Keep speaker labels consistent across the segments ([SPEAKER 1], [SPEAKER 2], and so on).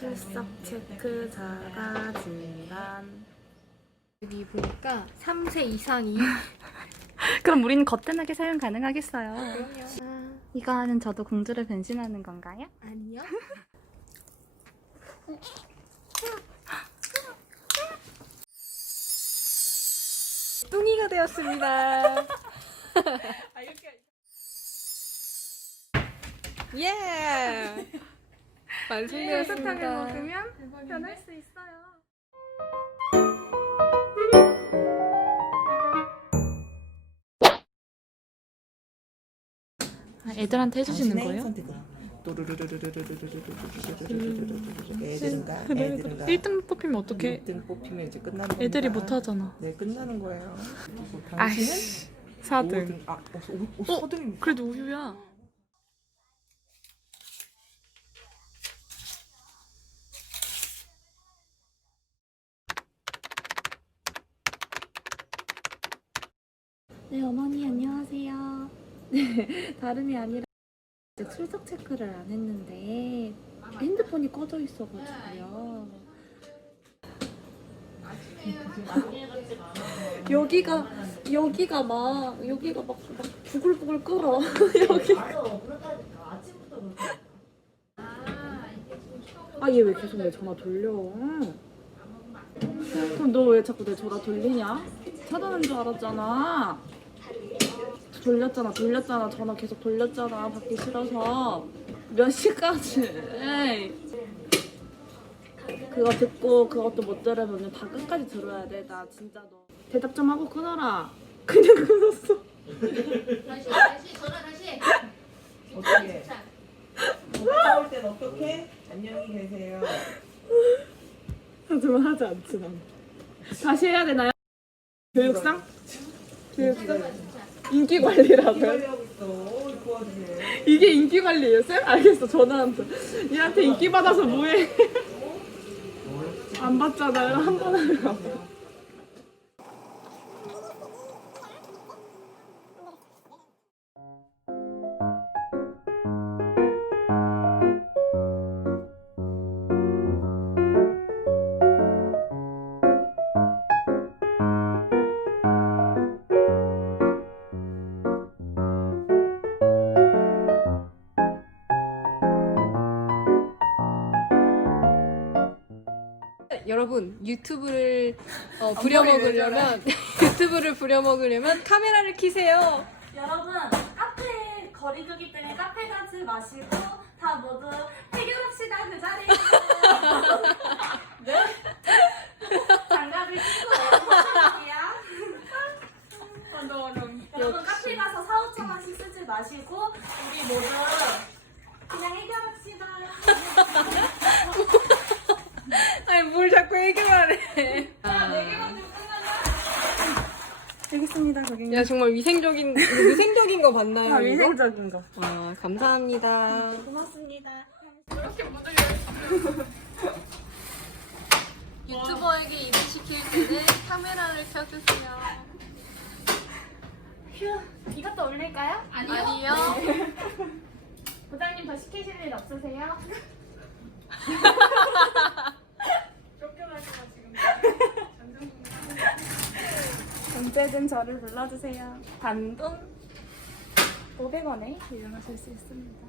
[SPEAKER 1] 출석 체크 자가 진단
[SPEAKER 2] 여기 보니까 3세 이상이
[SPEAKER 3] 그럼 우리는 거뜬하게 사용 가능하겠어요.
[SPEAKER 2] 그럼요.
[SPEAKER 3] 이거는 저도 공주를 변신하는 건가요?
[SPEAKER 2] 아니요. 뚱이가 되었습니다. 예. 완성되었습니다.
[SPEAKER 3] 먹으면 변할 수 있어요. 아, 애들한테 해주시는 거예요?
[SPEAKER 4] 애들인가? 애들인가?
[SPEAKER 3] 1등 뽑히면 어떡해?
[SPEAKER 4] 1등 뽑히면 이제 끝나는 겁니다.
[SPEAKER 3] 애들이 못하잖아.
[SPEAKER 4] 네, 끝나는 거예요. 그리고 당신은
[SPEAKER 3] 아이씨. 4등.
[SPEAKER 4] 5등. 아, 어, 오, 오, 4등입니까?
[SPEAKER 3] 그래도 우유야. 네, 어머니 안녕하세요. 네, 다름이 아니라 출석 체크를 안 했는데 핸드폰이 꺼져 있어가지고요. 여기가 여기가 막 여기가 막, 막 부글부글 끓어 여기. 아 얘 왜 계속 내 전화 돌려? 그럼 너 왜 자꾸 내 전화 돌리냐? 차단한 줄 알았잖아. 돌렸잖아, 돌렸잖아. 전화 계속 돌렸잖아. 받기 싫어서. 몇 시까지? 에이. 그거 듣고 그것도 못 들으면 다 끝까지 들어야 돼. 나 진짜 너. 대답 좀 하고 끊어라. 그냥 끊었어.
[SPEAKER 4] 어떻게? 싸울 땐 어떻게? 안녕히 계세요.
[SPEAKER 3] 하지만 하지 않지 난. 다시 해야 되나요? 교육상? 교육상? 인기 관리라고요?
[SPEAKER 4] 있어. 어, 도와주세요.
[SPEAKER 3] 이게 인기 관리예요, 쌤? 알겠어, 전화한테. 얘한테 인기 받아서 뭐해? 안 받잖아요, 한번 하면.
[SPEAKER 2] 여러분 유튜브를 어, 부려먹으려면 유튜브를 부려먹으려면 카메라를 켜세요.
[SPEAKER 1] 여러분 카페 거리두기 때문에 카페 가지 마시고 다 모두 해결합시다 그 자리에서 네? 장갑을 끼고 얼마할게요 여러분 카페 가서 4, 5천 원씩 쓰지 마시고 우리 모두 그냥 해결합시다
[SPEAKER 2] 아니 뭘 자꾸 해결하래.
[SPEAKER 3] 고객님.
[SPEAKER 2] 야 정말 위생적인 위생적인 거 맞나요?
[SPEAKER 3] 아,
[SPEAKER 2] 이거?
[SPEAKER 3] 위생적인 거.
[SPEAKER 2] 와 감사합니다.
[SPEAKER 1] 고맙습니다
[SPEAKER 2] 유튜버에게 일을 시킬 때는 카메라를 켜주세요.
[SPEAKER 1] 휴 이것도 올릴까요?
[SPEAKER 2] 아니요.
[SPEAKER 1] 부장님 더 시키실 일 없으세요? 언제든 저를 불러주세요. 단돈 500원에 이용하실 수 있습니다.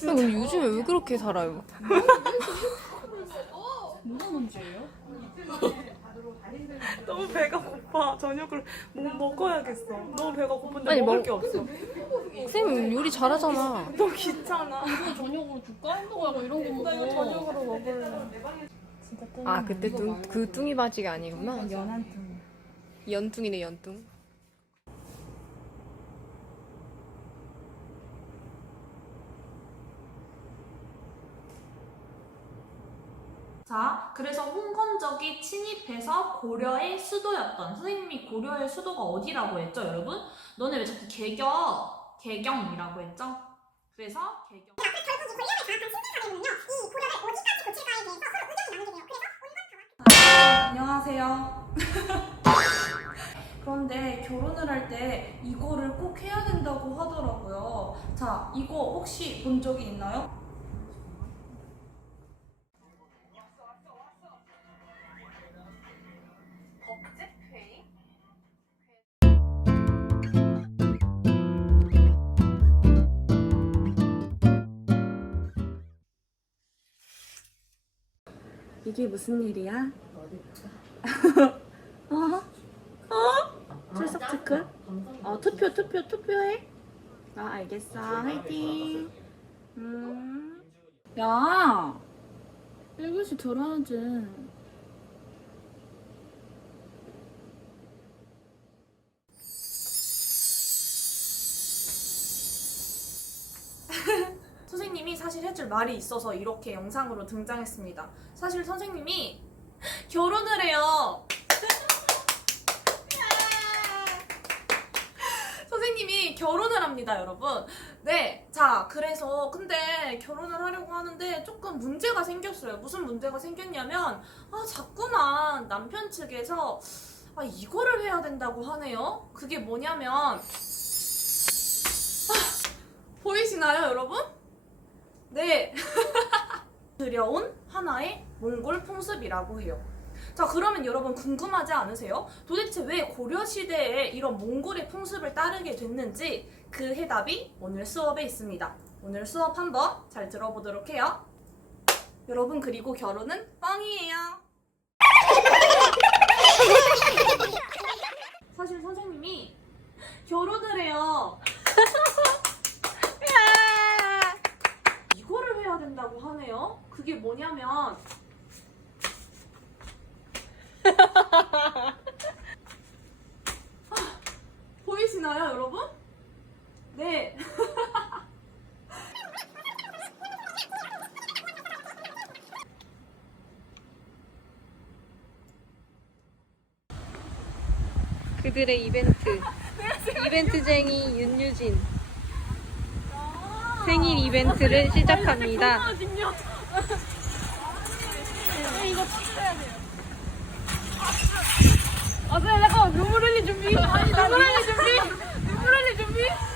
[SPEAKER 2] 근데 요즘에 왜 그렇게 살아요?
[SPEAKER 1] 너무 배가 고파. 저녁을 뭐 먹어야겠어. 너무 배가 고픈데
[SPEAKER 2] 아니,
[SPEAKER 1] 먹을
[SPEAKER 2] 먹-
[SPEAKER 1] 게 없어.
[SPEAKER 2] 선생님 요리 잘하잖아.
[SPEAKER 1] 너무 귀찮아.
[SPEAKER 2] 저녁으로 줄까? 햄버거하고 이런
[SPEAKER 1] 거나 이거 저녁으로 먹을래.
[SPEAKER 2] 아 그때 뚱, 그 뚱이 바지가 아니구나.
[SPEAKER 1] 연한 등.
[SPEAKER 2] 연뚱이네 연뚱.
[SPEAKER 3] 자, 그래서 홍건적이 침입해서 고려의 수도였던 선생님이 고려의 수도가 어디라고 했죠, 여러분? 너네 왜 자꾸 개경, 개경이라고 했죠? 그래서 개경. 안녕하세요. 그런데 결혼을 할 때 이거를 꼭 해야 된다고 하더라고요. 자, 이거 혹시 본 적이 있나요?
[SPEAKER 1] 이게 무슨 일이야? 체크? 어, 투표, 투표, 투표해? 아, 알겠어. 화이팅. 음. 야! 1교시 들어야지.
[SPEAKER 3] 선생님이 사실 해줄 말이 있어서 이렇게 영상으로 등장했습니다. 사실 선생님이 결혼을 해요. 선생님이 결혼을 합니다, 여러분. 네. 자, 그래서 근데 결혼을 하려고 하는데 조금 문제가 생겼어요. 무슨 문제가 생겼냐면, 아, 자꾸만 남편 측에서 아, 이거를 해야 된다고 하네요. 그게 뭐냐면, 아, 보이시나요, 여러분? 네. 들여온 하나의 몽골 풍습이라고 해요. 자, 그러면 여러분 궁금하지 않으세요? 도대체 왜 고려시대에 이런 몽골의 풍습을 따르게 됐는지 그 해답이 오늘 수업에 있습니다. 오늘 수업 한번 잘 들어보도록 해요. 여러분, 그리고 결혼은 뻥이에요. 사실 선생님이 결혼을 해요. 이거를 해야 된다고 하네요. 그게 뭐냐면 아, 보이시나요, 여러분? 네.
[SPEAKER 2] 그들의 이벤트. 이벤트쟁이 윤유진. 생일 이벤트를 시작합니다.
[SPEAKER 1] 아, 그래, 잠깐 눈물 흘릴 준비. 눈물 흘릴 준비. 눈물 흘릴 준비.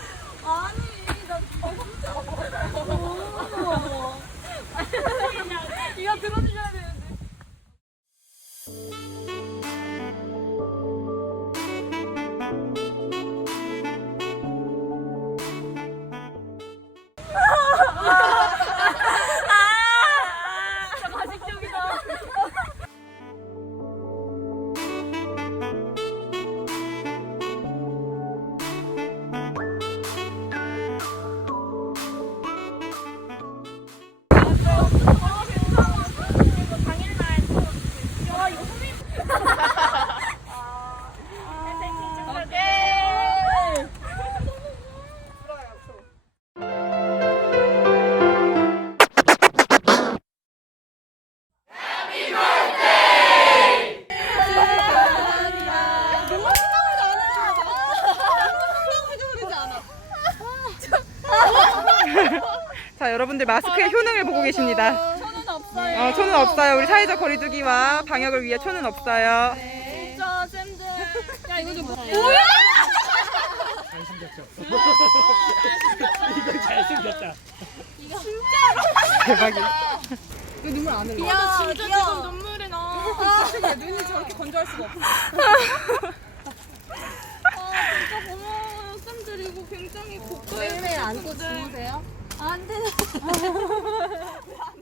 [SPEAKER 5] 여러분들 마스크의 효능을 보고 계십니다. 초는 없어요. 어, 초는 없어요. 우리 사회적 거리두기와 방역을 위해 초는 없어요.
[SPEAKER 6] 잘생겼다.
[SPEAKER 5] 대박이야.
[SPEAKER 1] 야, 진짜 지금 눈물이 나.
[SPEAKER 5] 눈이 저렇게 건조할 수가 없어.
[SPEAKER 1] 진짜 고마워요, 쌤들. 이거 굉장히 고가의 안고 주무세요? 안 돼.